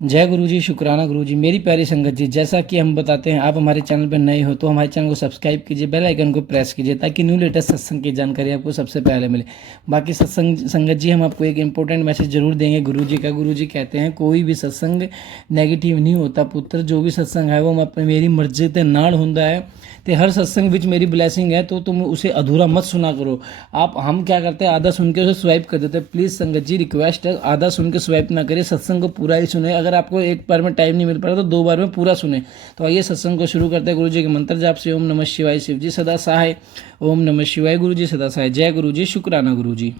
जय गुरु जी, शुक्राना गुरु जी। मेरी प्यारी संगत जी, जैसा कि हम बताते हैं, आप हमारे चैनल पर नए हो तो हमारे चैनल को सब्सक्राइब कीजिए, बेल आइकन को प्रेस कीजिए ताकि न्यू लेटेस्ट सत्संग की जानकारी आपको सबसे पहले मिले। बाकी सत्संग संगत जी, हम आपको एक इंपॉर्टेंट मैसेज जरूर देंगे गुरु जी का। गुरु जी कहते हैं कोई भी सत्संग नेगेटिव नहीं होता पुत्र। जो भी सत्संग है वो अपने मेरी मर्जी ते नाल हुंदा है ते हर सत्संग विच मेरी ब्लैसिंग है, तो तुम उसे अधूरा मत सुना करो। आप हम क्या करते हैं, आधा सुन के उसे स्वाइप कर देते हैं। प्लीज़ संगत जी, रिक्वेस्ट है, आधा सुन के स्वाइप ना करिए, सत्संग को पूरा ही सुने। अगर आपको एक बार में टाइम नहीं मिल पा रहा तो 2 बार में पूरा सुने। तो आइए सत्संग को शुरू करते हैं गुरु जी के मंत्र जाप से। ओम नमः शिवाय। शिव जी सदा सहाय। ओम नमः शिवाय। गुरु जी सदा सहाय। जय गुरु जी, शुक्राना गुरु जी।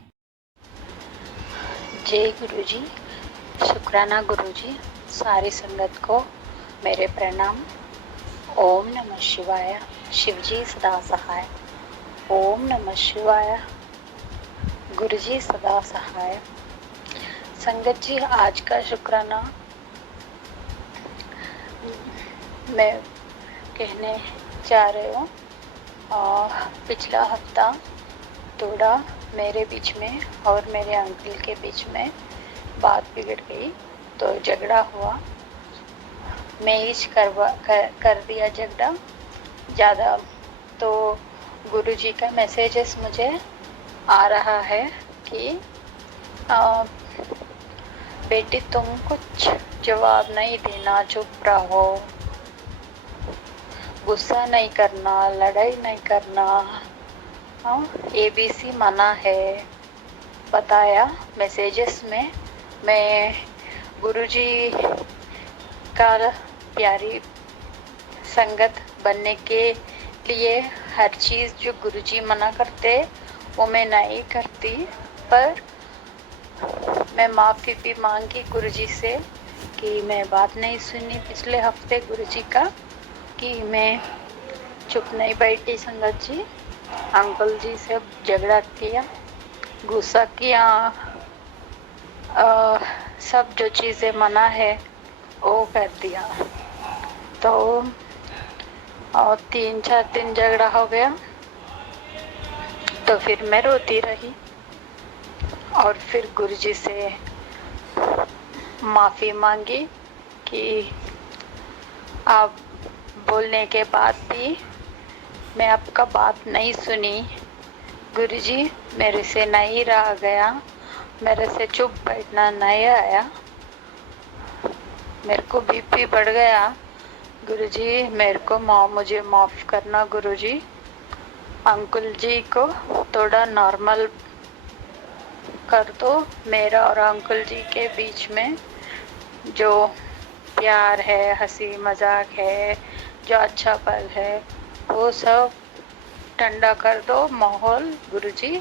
जय गुरु जी, शुक्राना गुरु जी। सारी संगत को मेरे प्रणाम। ओम नमः शिवाय। शिव जी सदा सहाय। ओम नमः शिवाय। गुरु जी सदा सहाय। संगत जी, आज का शुक्राना मैं कहने जा रही हूँ। पिछला हफ्ता थोड़ा मेरे बीच में और मेरे अंकल के बीच में बात बिगड़ गई, तो झगड़ा हुआ। मैं ही कर दिया झगड़ा ज़्यादा। तो गुरुजी का मैसेजेस मुझे आ रहा है कि बेटी तुम कुछ जवाब नहीं देना, चुप रहो, गुस्सा नहीं करना, लड़ाई नहीं करना, ABC मना है, बताया मैसेजेस में। मैं गुरुजी का प्यारी संगत बनने के लिए हर चीज़ जो गुरुजी मना करते वो मैं नहीं करती, पर मैं माफ़ी भी मांगी गुरुजी से कि मैं बात नहीं सुनी पिछले हफ्ते गुरुजी का, कि मैं चुप नहीं बैठी। संगत जी, अंकल जी से झगड़ा किया, गुस्सा किया, सब जो चीज़ें मना है वो कर दिया। तो 3-4 दिन झगड़ा हो गया। तो फिर मैं रोती रही और फिर गुरुजी से माफ़ी मांगी कि आप बोलने के बाद भी मैं आपका बात नहीं सुनी। गुरुजी, मेरे से नहीं रहा गया, मेरे से चुप बैठना नहीं आया, मेरे को BP बढ़ गया। गुरुजी, मुझे माफ़ करना गुरुजी। अंकल जी को थोड़ा नॉर्मल कर दो। मेरा और अंकल जी के बीच में जो प्यार है, हंसी मजाक है, जो अच्छा पल है, वो सब ठंडा कर दो माहौल गुरुजी।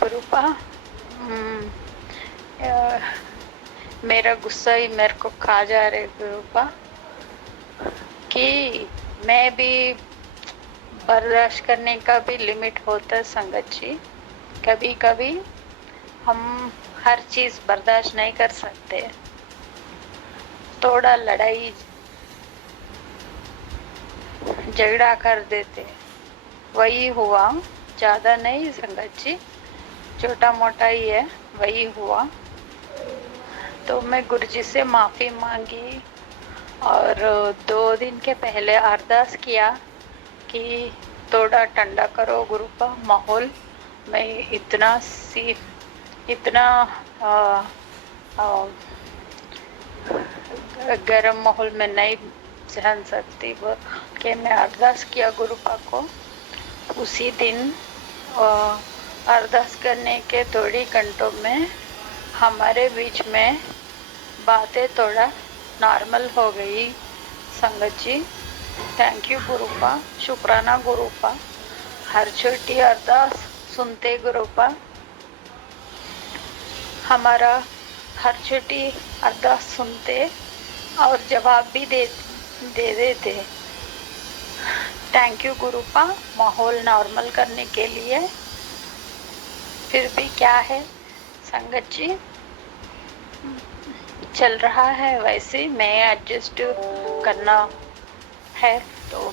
गुरुपा, मेरा गुस्सा ही मेरे को खा जा रहे गुरुपा, कि मैं भी बर्दाश्त करने का भी लिमिट होता है संगत जी। कभी कभी हम हर चीज़ बर्दाश्त नहीं कर सकते, थोड़ा लड़ाई झगड़ा कर देते, वही हुआ। ज़्यादा नहीं संगत जी, छोटा मोटा ही है, वही हुआ। तो मैं गुरुजी से माफ़ी मांगी और 2 दिन के पहले अरदास किया कि थोड़ा ठंडा करो गुरुपा माहौल। मैं इतना गर्म माहौल में नहीं सहन सकती, वो कि मैं अरदास किया गुरुपा को। उसी दिन अरदास करने के थोड़ी घंटों में हमारे बीच में बातें थोड़ा नॉर्मल हो गई। संगत जी, थैंक यू गुरुपा, शुक्राना गुरुपा। हर छोटी अरदास सुनते गुरुपा, हमारा हर छोटी अरदास सुनते और जवाब भी दे देते। थैंक यू गुरुपा, माहौल नॉर्मल करने के लिए। फिर भी क्या है संगत जी, चल रहा है वैसे, मैं एडजस्ट करना है तो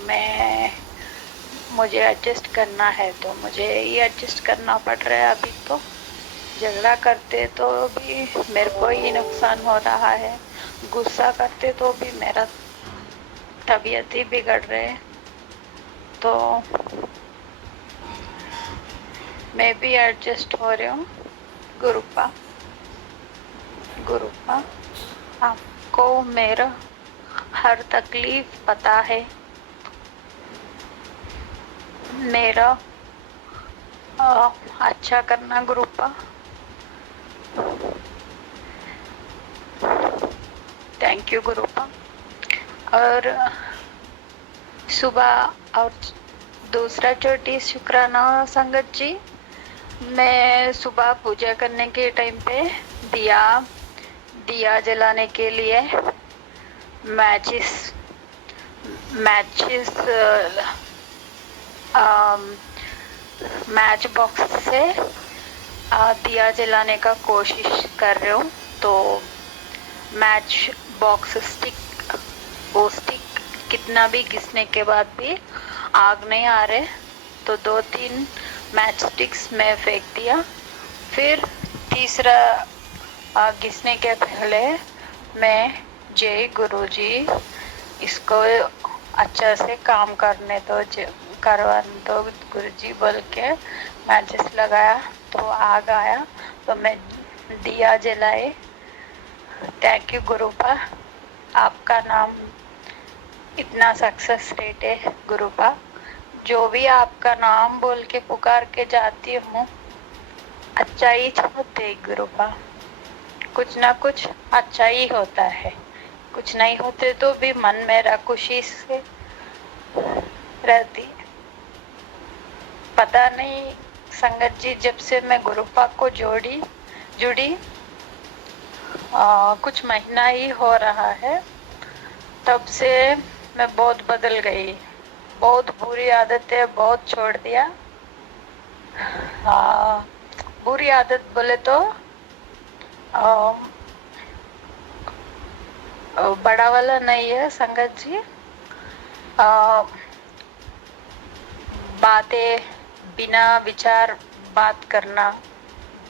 मुझे एडजस्ट करना है तो मुझे ही एडजस्ट करना पड़ रहा है। अभी तो झगड़ा करते तो भी मेरे को ही नुकसान हो रहा है, गुस्सा करते तो भी मेरा तबीयत ही बिगड़ रहे, तो मैं भी एडजस्ट हो रही हूँ। गुरुपा, गुरुपा, आपको मेरा हर तकलीफ पता है। मेरा अच्छा करना गुरुपा। Thank you गुरुपा। और सुबह और दूसरा चोटी शुक्राना संगत जी, मैं सुबह पूजा करने के टाइम पे दिया दिया जलाने के लिए मैचिस मैचिस मैच बॉक्स से दिया जलाने का कोशिश कर रही हूँ, तो मैच बॉक्स स्टिक, वो स्टिक कितना भी घिसने के बाद भी आग नहीं आ रहे, तो 2-3 मैच स्टिक्स मैं फेंक दिया। फिर तीसरा घिसने के पहले मैं जय गुरुजी, इसको अच्छा से काम करने दो, करवाने दो गुरुजी बोल के मैचेस लगाया, तो आग आया, तो मैं दिया जलाए। थैंक यू गुरुपा, आपका नाम इतना सक्सेस रेट है गुरुपा। जो भी आपका नाम बोल के पुकार के जाती हूँ, अच्छा ही होते गुरुपा। कुछ ना कुछ अच्छा ही होता है, कुछ नहीं होते तो भी मन मेरा खुशी से रहती। पता नहीं संगत जी, जब से मैं गुरुपा को जुड़ी कुछ महीना ही हो रहा है, तब से मैं बहुत बदल गई। बहुत बुरी आदतें बहुत छोड़ दिया। बुरी आदत बोले तो बड़ा वाला नहीं है संगत जी, बातें बिना विचार बात करना,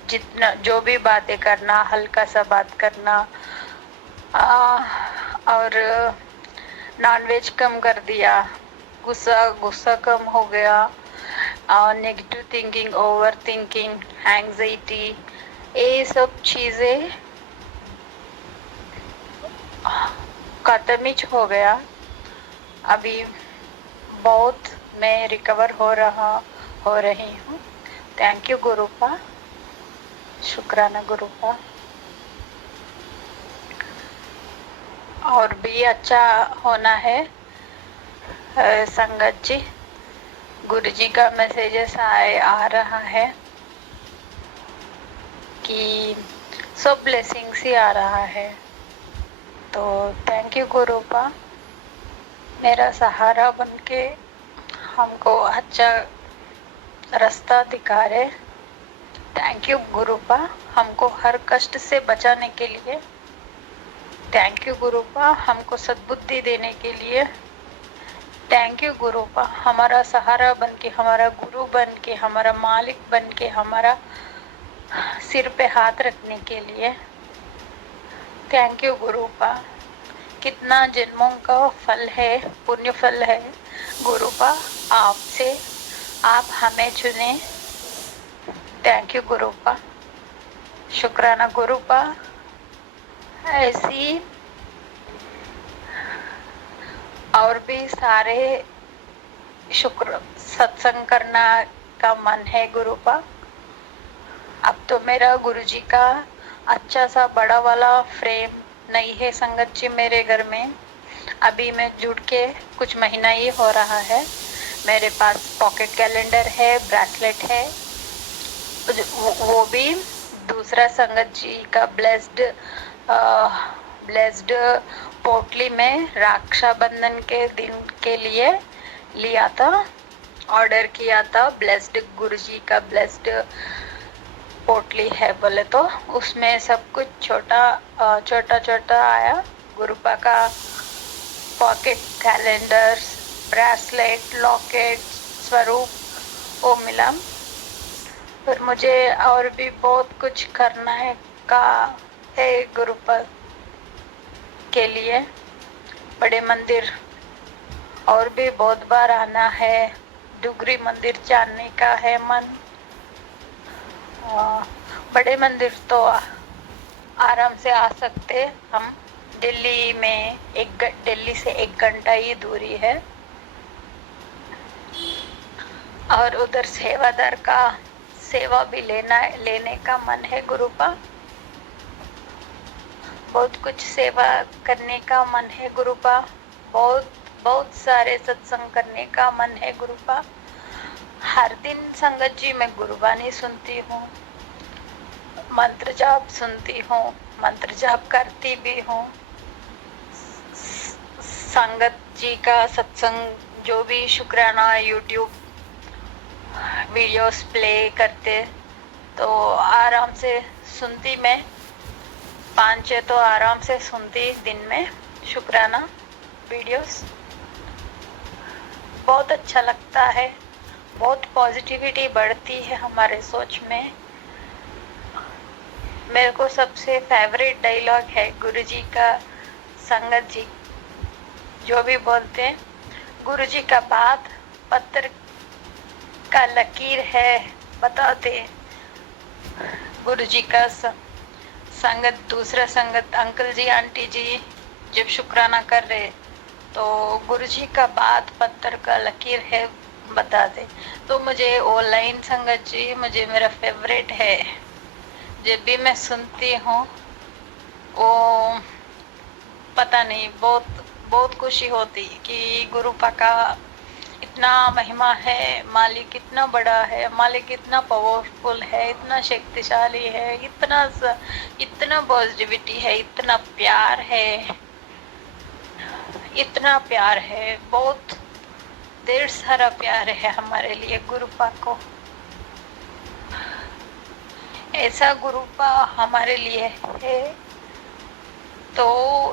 जितना जो भी बातें करना हल्का सा बात करना, और नॉनवेज कम कर दिया, गुस्सा कम हो गया, negative thinking, over thinking, anxiety, ये सब चीजें खत्म ही हो गया। अभी बहुत मैं रिकवर हो रही हूँ। थैंक यू गुरुपा, शुक्राना गुरुपा। और भी अच्छा होना है संगत जी। गुरुजी का मैसेजेस आ रहा है कि सब ब्लेसिंग्स ही आ रहा है, तो थैंक यू गुरुपा, मेरा सहारा बनके हमको अच्छा रास्ता दिखा रहे। थैंक यू गुरुपा, हमको हर कष्ट से बचाने के लिए। थैंक यू गुरुपा, हमको सद्बुद्धि देने के लिए। थैंक यू गुरुपा, हमारा सहारा बनके, हमारा गुरु बनके, हमारा मालिक बनके, हमारा सिर पे हाथ रखने के लिए। थैंक यू गुरुपा, कितना जन्मों का फल है, पुण्य फल है गुरुपा आपसे, आप हमें चुने। थैंक यू गुरुपा, शुक्राना गुरुपा। ऐसी और भी सारे शुक्र सत्संग करना का मन है गुरुपा। अब तो मेरा गुरुजी का अच्छा सा बड़ा वाला फ्रेम नहीं है संगत जी मेरे घर में। अभी मैं जुड़ के कुछ महीना ही हो रहा है। मेरे पास पॉकेट कैलेंडर है, ब्रेसलेट है, वो भी दूसरा संगत जी का ब्लेस्ड पोटली में रक्षाबंधन के दिन के लिए लिया था, ऑर्डर किया था। ब्लेस्ड गुरुजी का ब्लेस्ड पोटली है बोले तो उसमें सब कुछ छोटा आया। गुरुपा का पॉकेट कैलेंडर, ब्रेसलेट, लॉकेट, स्वरूप वो मिला। पर मुझे और भी बहुत कुछ करना है का है गुरुपा। के लिए बड़े मंदिर और भी बहुत बार आना है। डुगरी मंदिर जानने का है मन। बड़े मंदिर तो आराम से आ सकते हम। दिल्ली से 1 घंटा ही दूरी है। और उधर सेवादार का सेवा भी लेने का मन है गुरुपा। बहुत कुछ सेवा करने का मन है गुरुपा। बहुत बहुत सारे सत्संग करने का मन है गुरुपा। हर दिन संगत जी मैं गुरुबानी सुनती हूँ, मंत्र जाप सुनती हूँ, मंत्र जाप करती भी हूँ। संगत जी का सत्संग जो भी शुक्राना यूट्यूब वीडियोस प्ले करते तो आराम से सुनती मैं। 5-6 तो आराम से सुनती दिन में शुक्राना वीडियोस। बहुत अच्छा लगता है। बहुत पॉजिटिविटी बढ़ती है हमारे सोच में। मेरे को सबसे फेवरेट डायलॉग है गुरुजी का। संगत जी जो भी बोलते हैं, गुरुजी का बात पत्थर का लकीर है बताते। गुरुजी का संगत, दूसरा संगत अंकल जी आंटी जी जब शुक्राना कर रहे तो गुरुजी का बात पत्थर का लकीर है बता दे। तो मुझे वो लाइन संगत जी मुझे मेरा फेवरेट है। जब भी मैं सुनती हूँ वो पता नहीं बहुत बहुत खुशी होती कि गुरुपा का इतना महिमा है। मालिक इतना बड़ा है, मालिक इतना पावरफुल है, इतना शक्तिशाली है, इतना पॉजिटिविटी है, इतना प्यार है, इतना प्यार है। बहुत ढेर सारा प्यार है हमारे लिए गुरुपा को। ऐसा गुरुपा हमारे लिए है तो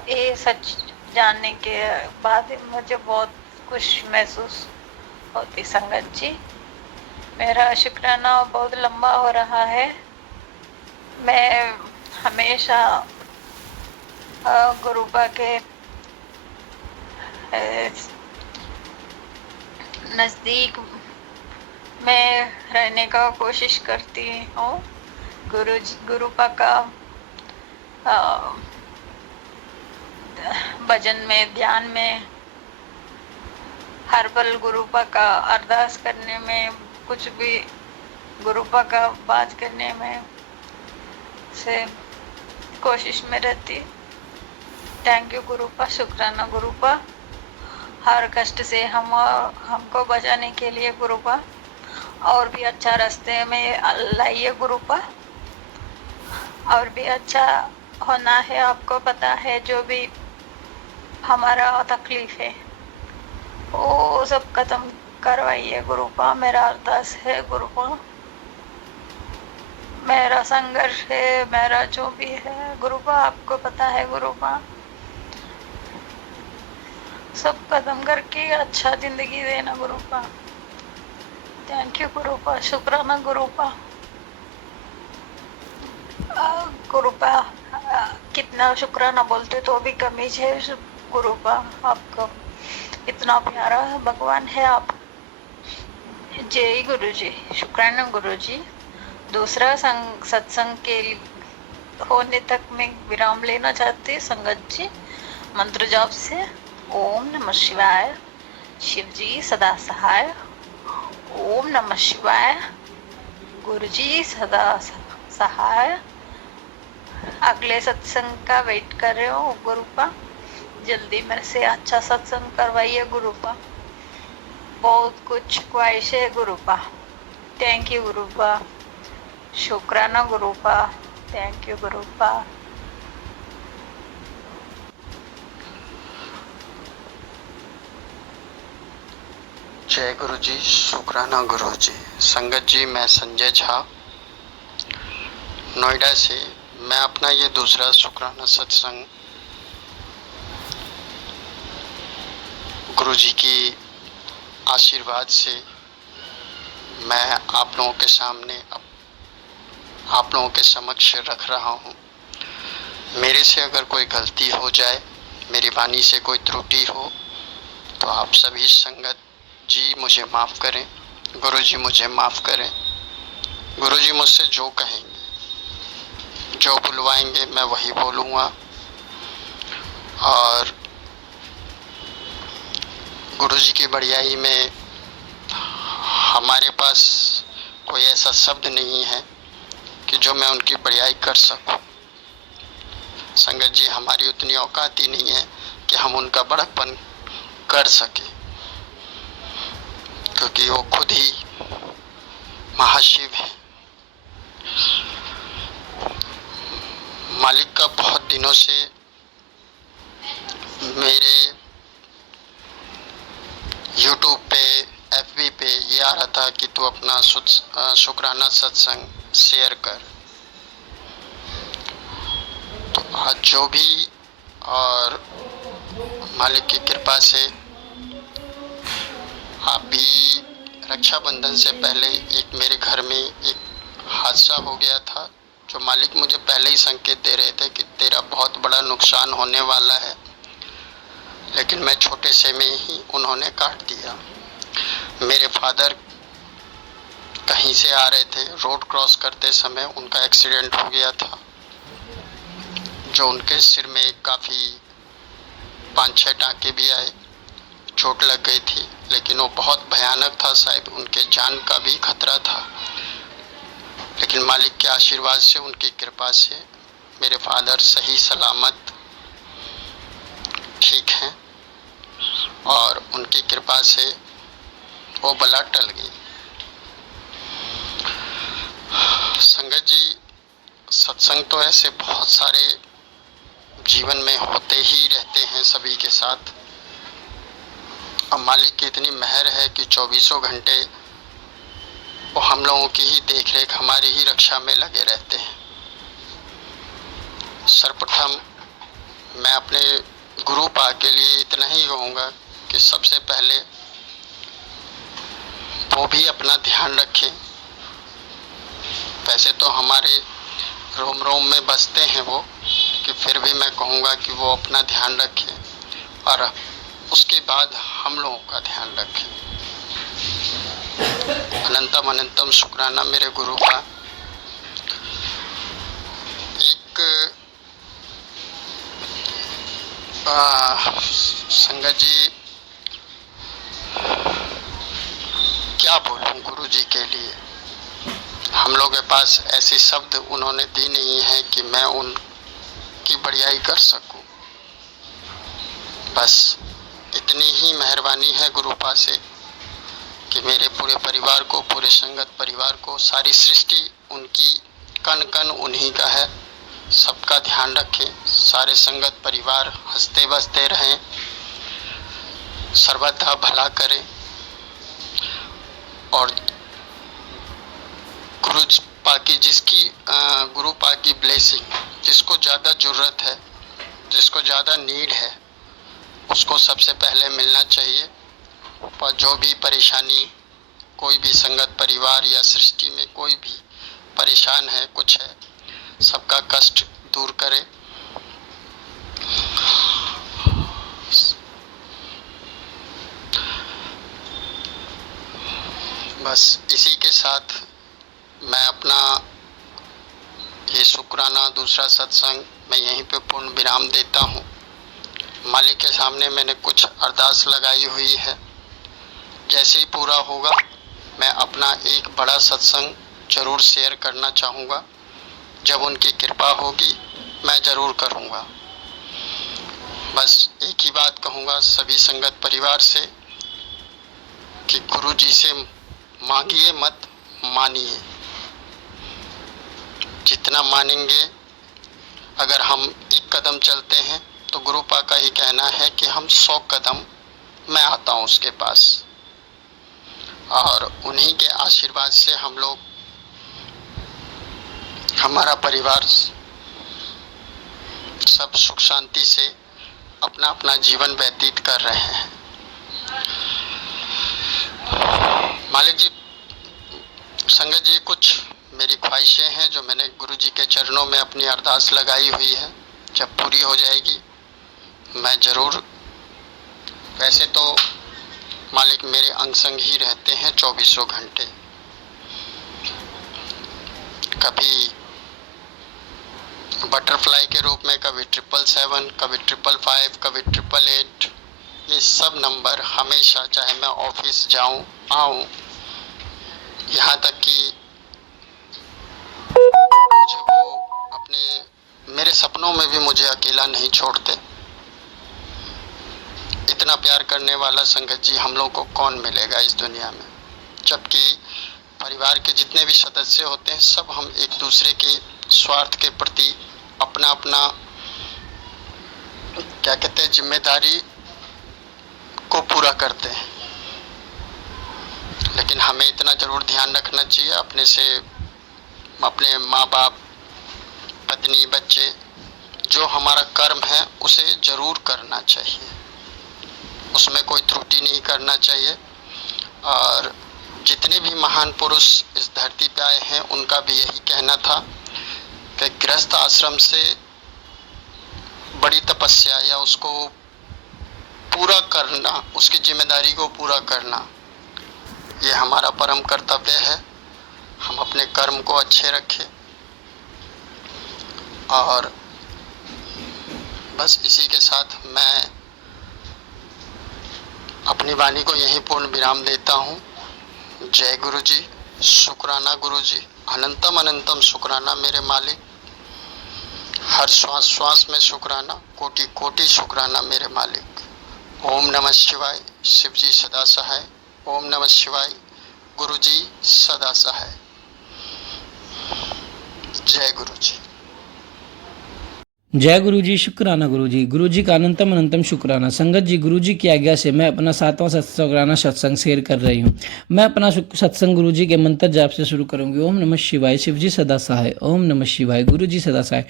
ये सच जानने के बाद मुझे बहुत खुश महसूस होती। संगत जी मेरा शुक्राना बहुत लंबा हो रहा है। मैं हमेशा गुरुपा के नज़दीक में रहने का कोशिश करती हूँ। गुरुपा का भजन में, ध्यान में, हर पल गुरुपा का अरदास करने में, कुछ भी गुरुपा का बात करने में से कोशिश में रहती। थैंक यू गुरुपा, शुक्राना गुरुपा। हर कष्ट से हमको बचाने के लिए गुरुपा। और भी अच्छा रास्ते में लाइए गुरुपा। और भी अच्छा होना है। आपको पता है जो भी हमारा तकलीफ है वो सब खत्म करवाइए गुरुपा। मेरा अरदास है गुरुपा। मेरा संघर्ष है, मेरा जो भी है गुरुपा आपको पता है गुरुपा। सब खत्म करके अच्छा जिंदगी देना गुरुपा। थैंक यू गुरुपा, शुक्राना गुरुपा। गुरुपा कितना शुक्राना बोलते तो भी कमी है गुरुपा। आपको इतना प्यारा भगवान है आप। जय गुरु जी, शुक्राना गुरु जी। दूसरा सत्संग के होने तक मैं विराम लेना चाहती संगत जी। मंत्र जाप से ओम नमः शिवाय, शिव जी सदा सहाय। ओम नमः शिवाय, गुरु जी सदा सहाय। अगले सत्संग का वेट कर रहे हो गुरुपा। जल्दी मेरे से अच्छा सत्संग करवाइए गुरुपा। बहुत कुछ ख्वाहिश है गुरुपा। थैंक यू गुरुपा, शुक्राना गुरुपा। Thank you गुरुपा। जय गुरु जी, शुक्राना गुरु जी। संगत जी मैं संजय झा नोएडा से। मैं अपना ये दूसरा शुक्राना सत्संग गुरु जी की आशीर्वाद से मैं आप लोगों के सामने, आप लोगों के समक्ष रख रहा हूँ। मेरे से अगर कोई गलती हो जाए मेरी वाणी से कोई त्रुटि हो तो आप सभी संगत जी मुझे माफ़ करें, गुरु जी मुझे माफ़ करें। गुरु जी मुझसे जो कहेंगे, जो बुलवाएंगे मैं वही बोलूँगा। और गुरु जी की बढ़ियाई में हमारे पास कोई ऐसा शब्द नहीं है कि जो मैं उनकी बढ़ियाई कर सकूं। संगत जी, हमारी उतनी औकात ही नहीं है कि हम उनका बड़कपन कर सके, क्योंकि वो खुद ही महाशिव है। मालिक का बहुत दिनों से मेरे YouTube पे, FB पे ये आ रहा था कि तू अपना शुक्राना सत्संग शेयर कर। तो आज जो भी, और मालिक की कृपा से अभी रक्षाबंधन से पहले एक मेरे घर में एक हादसा हो गया था, जो मालिक मुझे पहले ही संकेत दे रहे थे कि तेरा बहुत बड़ा नुकसान होने वाला है, लेकिन मैं छोटे से में ही उन्होंने काट दिया। मेरे फादर कहीं से आ रहे थे, रोड क्रॉस करते समय उनका एक्सीडेंट हो गया था, जो उनके सिर में काफ़ी 5-6 टाँके भी आए, चोट लग गई थी, लेकिन वो बहुत भयानक था, शायद उनके जान का भी खतरा था। लेकिन मालिक के आशीर्वाद से, उनकी कृपा से मेरे फादर सही सलामत ठीक हैं, और उनकी कृपा से वो बला टल गई। संगत जी, सत्संग तो ऐसे बहुत सारे जीवन में होते ही रहते हैं सभी के साथ। अब मालिक की इतनी मेहर है कि 24 घंटे वो हम लोगों की ही देख रेख, हमारी ही रक्षा में लगे रहते हैं। सर्वप्रथम मैं अपने गुरु पा के लिए इतना ही कहूँगा कि सबसे पहले वो भी अपना ध्यान रखें। वैसे तो हमारे रोम रोम में बसते हैं वो, कि फिर भी मैं कहूँगा कि वो अपना ध्यान रखें, और उसके बाद हम लोगों का ध्यान रखें। अनंतम अनंतम शुक्राना मेरे गुरु का। एक संगत जी, क्या बोलूं गुरु जी के लिए, हम लोग के पास ऐसे शब्द उन्होंने दी नहीं है कि मैं उनकी बढ़ियाई कर सकूं। बस इतनी ही मेहरबानी है गुरुपा से कि मेरे पूरे परिवार को, पूरे संगत परिवार को, सारी सृष्टि उनकी, कण कण उन्हीं का है। सबका ध्यान रखें, सारे संगत परिवार हंसते बसते रहें, सर्वथा भला करें, और गुरु पा की ब्लेसिंग, जिसको ज़्यादा ज़रूरत है, जिसको ज़्यादा नीड है, उसको सबसे पहले मिलना चाहिए। पर जो भी परेशानी, कोई भी संगत परिवार या सृष्टि में कोई भी परेशान है, कुछ है, सबका कष्ट दूर करे। बस इसी के साथ मैं अपना ये शुक्राना दूसरा सत्संग मैं यहीं पे पूर्ण विराम देता हूँ। मालिक के सामने मैंने कुछ अरदास लगाई हुई है, जैसे ही पूरा होगा मैं अपना एक बड़ा सत्संग जरूर शेयर करना चाहूँगा। जब उनकी कृपा होगी मैं ज़रूर करूँगा। बस एक ही बात कहूँगा सभी संगत परिवार से कि गुरु जी से मांगिए मत, मानिए। जितना मानेंगे, अगर हम एक कदम चलते हैं तो गुरुपा का ही कहना है कि हम 100 कदम मैं आता हूँ उसके पास, और उन्हीं के आशीर्वाद से हम लोग, हमारा परिवार सब सुख शांति से अपना अपना जीवन व्यतीत कर रहे हैं। मालिक जी, संगत जी, कुछ मेरी ख्वाहिशें हैं जो मैंने गुरु जी के चरणों में अपनी अरदास लगाई हुई है। जब पूरी हो जाएगी मैं ज़रूर, वैसे तो मालिक मेरे अंग संग ही रहते हैं 24 घंटे। कभी बटरफ्लाई के रूप में, कभी 777, कभी 555, कभी 888, ये सब नंबर हमेशा, चाहे मैं ऑफिस जाऊं आऊं, यहाँ तक कि मुझे वो अपने मेरे सपनों में भी मुझे अकेला नहीं छोड़ते। इतना प्यार करने वाला संगत जी हम लोग को कौन मिलेगा इस दुनिया में, जबकि परिवार के जितने भी सदस्य होते हैं सब हम एक दूसरे के स्वार्थ के प्रति अपना अपना क्या कहते हैं जिम्मेदारी को पूरा करते हैं। लेकिन हमें इतना ज़रूर ध्यान रखना चाहिए अपने माँ बाप, पत्नी, बच्चे, जो हमारा कर्म है उसे ज़रूर करना चाहिए, उसमें कोई त्रुटि नहीं करना चाहिए। और जितने भी महान पुरुष इस धरती पे आए हैं उनका भी यही कहना था कि गृहस्थ आश्रम से बड़ी तपस्या या उसको पूरा करना, उसकी जिम्मेदारी को पूरा करना, ये हमारा परम कर्तव्य है। हम अपने कर्म को अच्छे रखें और बस इसी के साथ मैं अपनी वाणी को यहीं पूर्ण विराम देता हूँ। जय गुरु जी, शुक्राना गुरु जी, अनंतम अनंतम शुक्राना मेरे मालिक, हर श्वास श्वास में शुक्राना, कोटि कोटि शुक्राना मेरे मालिक। ओम नमः शिवाय, शिव जी सदा सहाय। ओम नमः शिवाय, गुरु जी सदा सहाय। जय गुरु जी। जय गुरु जी, शुक्राना गुरु जी का अनंतम अनंतम शुक्राना। संगत जी, गुरु जी की आज्ञा से मैं अपना 7वां सत्संगाना सत्संग शेयर कर रही हूँ। मैं अपना सत्संग गुरु जी के मंत्र जाप से शुरू करूँगी। ओम नमः शिवाय, शिव जी सदा सहाय। ओम नमः शिवाय, गुरु जी सदा सहाय।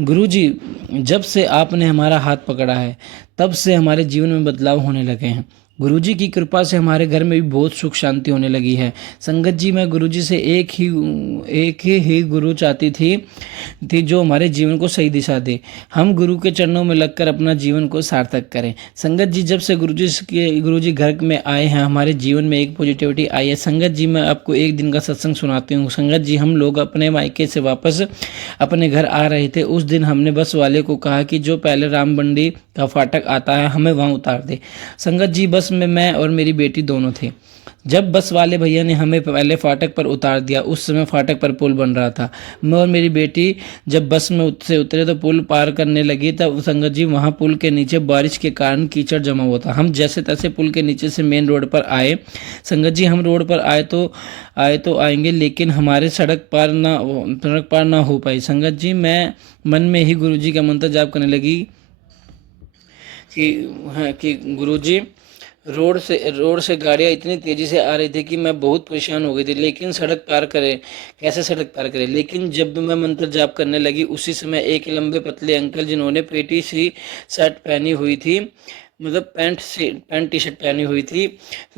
गुरु जी, जब से आपने हमारा हाथ पकड़ा है तब से हमारे जीवन में बदलाव होने लगे हैं। गुरु जी की कृपा से हमारे घर में भी बहुत सुख शांति होने लगी है। संगत जी, मैं गुरु जी से एक ही गुरु चाहती थी जो हमारे जीवन को सही दिशा दे। हम गुरु के चरणों में लगकर अपना जीवन को सार्थक करें। संगत जी, जब से गुरु जी घर में आए हैं हमारे जीवन में एक पॉजिटिविटी आई है। संगत जी, मैं आपको एक दिन का सत्संग सुनाती हूँ। संगत जी, हम लोग अपने मायके से वापस अपने घर आ रहे थे। उस दिन हमने बस वाले को कहा कि जो पहले राम मंडी का फाटक आता है हमें वहाँ उतार दे। संगत जी, बस में मैं और मेरी बेटी दोनों थे। जब बस वाले भैया ने हमें पहले फाटक पर उतार दिया, उस समय फाटक पर पुल बन रहा था। मैं और मेरी बेटी जब बस में से उतरे तो पुल पार करने लगी, तब संगत जी वहाँ पुल के नीचे बारिश के कारण कीचड़ जमा हुआ था। हम जैसे तैसे पुल के नीचे से मेन रोड पर आए। संगत जी, हम रोड पर आए तो आएंगे, लेकिन हमारे सड़क पार ना हो पाई। संगत जी, मैं मन में ही गुरु जी का मंत्र जाप करने लगी कि गुरु जी, रोड से गाड़ियाँ इतनी तेज़ी से आ रही थी कि मैं बहुत परेशान हो गई थी, लेकिन कैसे सड़क पार करे। लेकिन जब मैं मंत्र जाप करने लगी, उसी समय एक लंबे पतले अंकल जिन्होंने पेटी सी शर्ट पहनी हुई थी, मतलब पैंट टी शर्ट पहनी हुई थी,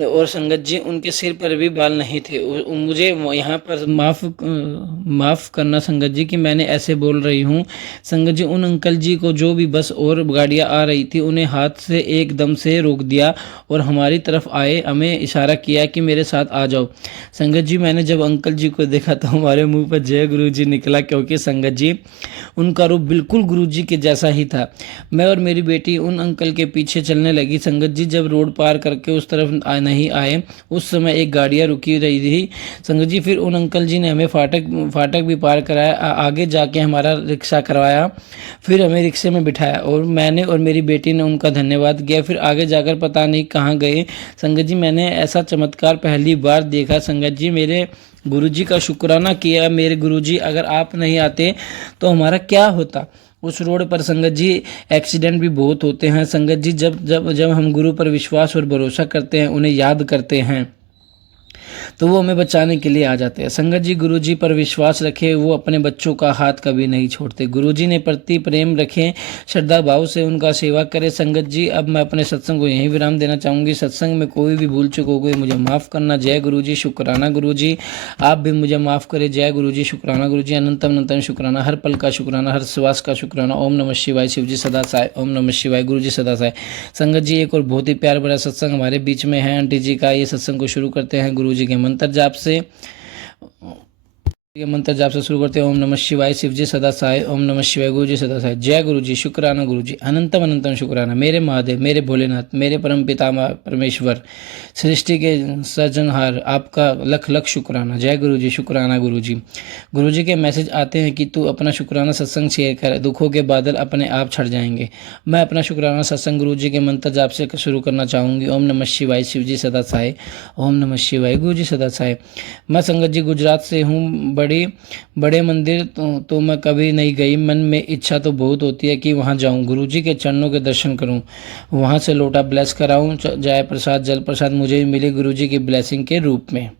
और संगत जी उनके सिर पर भी बाल नहीं थे। मुझे यहाँ पर माफ़ करना संगत जी कि मैंने ऐसे बोल रही हूँ। संगत जी, उन अंकल जी को जो भी बस और गाड़ियाँ आ रही थी उन्हें हाथ से एकदम से रोक दिया और हमारी तरफ आए, हमें इशारा किया कि मेरे साथ आ जाओ। संगत जी, मैंने जब अंकल जी को देखा तो हमारे मुँह पर जय गुरु जी निकला, क्योंकि संगत जी उनका रूप बिल्कुल गुरु जी के जैसा ही था। मैं और मेरी बेटी उन अंकल के पीछे चलने लगी। संगत जी, जब रोड पार करके उस तरफ नहीं आए, उस समय एक गाड़ियाँ रुकी रही थी। संगत जी, फिर उन अंकल जी ने हमें फाटक भी पार कराया, आगे जाके हमारा रिक्शा करवाया, फिर हमें रिक्शे में बिठाया और मैंने और मेरी बेटी ने उनका धन्यवाद किया। फिर आगे जाकर पता नहीं कहाँ गए। संगत जी, मैंने ऐसा चमत्कार पहली बार देखा। संगत जी, मेरे गुरुजी का शुक्राना किया। मेरे गुरुजी, अगर आप नहीं आते तो हमारा क्या होता। उस रोड पर संगत जी एक्सीडेंट भी बहुत होते हैं। संगत जी, जब हम गुरु पर विश्वास और भरोसा करते हैं, उन्हें याद करते हैं, तो वो हमें बचाने के लिए आ जाते हैं। संगत जी, गुरु जी पर विश्वास रखें, वो अपने बच्चों का हाथ कभी नहीं छोड़ते। गुरु जी ने प्रति प्रेम रखें, श्रद्धा भाव से उनका सेवा करें। संगत जी, अब मैं अपने सत्संग को यहीं विराम देना चाहूँगी। सत्संग में कोई भी भूल चूक हो गई मुझे माफ़ करना। जय गुरु जी, शुक्राना गुरु जी, आप भी मुझे माफ़ करें। जय गुरु जी, शुक्राना गुरु जी, अनंतम अनंतम शुक्राना, हर पल का शुक्राना, हर श्वास का शुक्राना। ओम नमः शिवाय। शिव जी सदा साय। ओम नमः शिवाय। गुरु जी सदा साय। संगत जी, एक और बहुत ही प्यार भरा सत्संग हमारे बीच में है आंटी जी का। ये सत्संग को शुरू करते हैं गुरु जी के मंत्र जाप से। ये मंत्र जाप से शुरू करते हैं। ओम नमः शिवाय। शिव जी सदा सहाय। ओम नमः शिवाय। गुरु जी सदा सहाय। जय गुरु जी, शुक्राना गुरु जी, अनंतम अनंतम शुक्राना। मेरे महादेव, मेरे भोलेनाथ, मेरे परम पिता परमेश्वर, सृष्टि के सृजनहार, आपका लख लख शुक्राना। जय गुरु जी, शुक्राना गुरु जी। गुरु जी के मैसेज आते हैं कि तू अपना शुक्राना सत्संग शेयर कर, दुखों के बादल अपने आप छट जाएंगे। मैं अपना शुक्राना सत्संग गुरु जी के मंत्र जाप से शुरू करना चाहूँगी। ओम नमः शिवाय। शिव जी सदा सहाय। ओम नमः शिवाय। गुरु जी सदा सहाय। मैं संगत जी गुजरात से हूँ। बड़े मंदिर तो मैं कभी नहीं गई, मन में इच्छा तो बहुत होती है कि वहाँ जाऊँ, गुरु जी के चरणों के दर्शन करूँ, वहाँ से लोटा ब्लेस कराऊँ, जाय प्रसाद जल प्रसाद मुझे भी मिले गुरु जी की ब्लेसिंग के रूप में।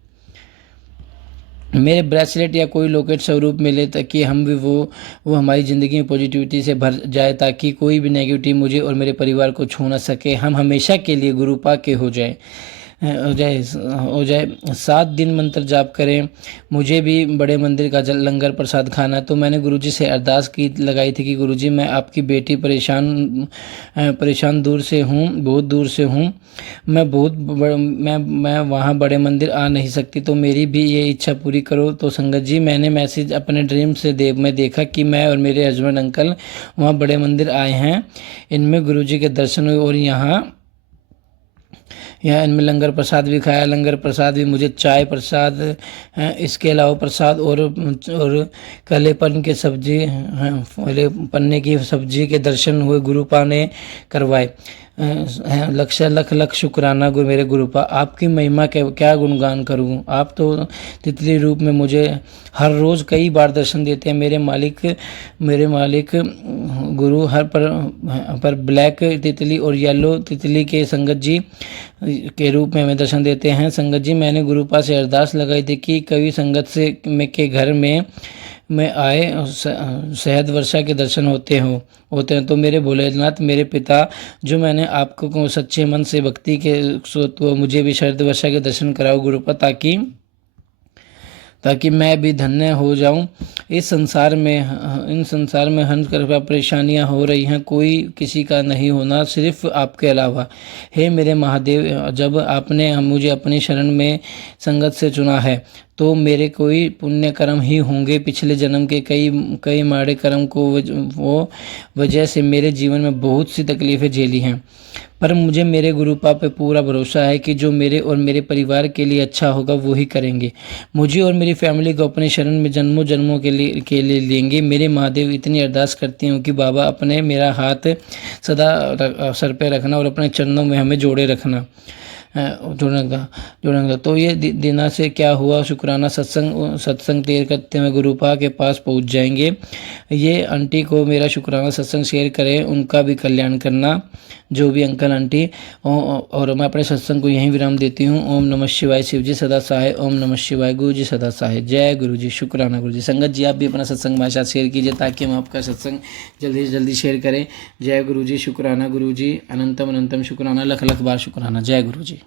मेरे ब्रेसलेट या कोई लॉकेट स्वरूप मिले ताकि हम भी वो हमारी ज़िंदगी में पॉजिटिविटी से भर जाए, ताकि कोई भी नेगेटिविटी मुझे और मेरे परिवार को छू ना सके। हम हमेशा के लिए गुरु पा के हो जाए 7 दिन मंत्र जाप करें। मुझे भी बड़े मंदिर का जल लंगर प्रसाद खाना। तो मैंने गुरुजी से अरदास की लगाई थी कि गुरुजी, मैं आपकी बेटी परेशान दूर से हूँ, बहुत दूर से हूँ, मैं वहाँ बड़े मंदिर आ नहीं सकती, तो मेरी भी ये इच्छा पूरी करो। तो संगत जी, मैंने मैसेज अपने ड्रीम से मैं देखा कि मैं और मेरे हस्बैंड अंकल वहाँ बड़े मंदिर आए हैं। इनमें गुरुजी के दर्शन हुए और यहाँ इनमें लंगर प्रसाद भी खाया। लंगर प्रसाद भी मुझे चाय प्रसाद, इसके अलावा प्रसाद और कलेपन के सब्जी, पन्ने की सब्जी के दर्शन हुए, गुरुपा ने करवाए। लख लख शुक्राना मेरे गुरुपा, आपकी महिमा क्या गुणगान करूं। आप तो तितली रूप में मुझे हर रोज़ कई बार दर्शन देते हैं। मेरे मालिक गुरु हर पर ब्लैक तितली और येलो तितली के संगत जी के रूप में हमें दर्शन देते हैं। संगत जी, मैंने गुरुपा से अरदास लगाई थी कि कभी संगत से के घर में आए शहद वर्षा के दर्शन होते हैं। तो मेरे भोलेनाथ, मेरे पिता, जो मैंने आपको सच्चे मन से भक्ति के तो मुझे भी शरद वर्षा के दर्शन कराओ गुरुपा, ताकि मैं भी धन्य हो जाऊं। इन संसार में हंस कर परेशानियां हो रही हैं, कोई किसी का नहीं होना सिर्फ आपके अलावा। हे मेरे महादेव, जब आपने मुझे अपनी शरण में संगत से चुना है तो मेरे कोई पुण्य कर्म ही होंगे। पिछले जन्म के कई माड़े कर्म को वो वजह से मेरे जीवन में बहुत सी तकलीफ़ें झेली हैं, पर मुझे मेरे गुरुपा पे पूरा भरोसा है कि जो मेरे और मेरे परिवार के लिए अच्छा होगा वो ही करेंगे। मुझे और मेरी फैमिली को अपने शरण में जन्मों जन्मों के लिए लेंगे। मेरे महादेव, इतनी अरदास करती हूँ कि बाबा अपने मेरा हाथ सदा सर पे रखना और अपने चरणों में हमें जोड़े रखना। जोड़ने का तो ये दिना से क्या हुआ, शुक्राना सत्संग तैयार करते हुए गुरुपा के पास पहुंच जाएंगे। ये आंटी को मेरा शुक्राना सत्संग शेयर करें, उनका भी कल्याण करना, जो भी अंकल आंटी। और मैं अपने सत्संग को यहीं विराम देती हूँ। ओम नमः शिवाय। शिव जी सदा सहाय। ओम नमः शिवाय। गुरु जी सदा सहाय। जय गुरु जी, शुक्राना गुरु जी। संगत जी, आप भी अपना सत्संग हमारे साथ शेयर कीजिए ताकि हम आपका सत्संग जल्दी से जल्दी शेयर करें। जय गुरु जी, शुक्राना गुरु जी, अनंतम अनंतम शुक्राना, लख लख बार शुक्राना। जय गुरु जी।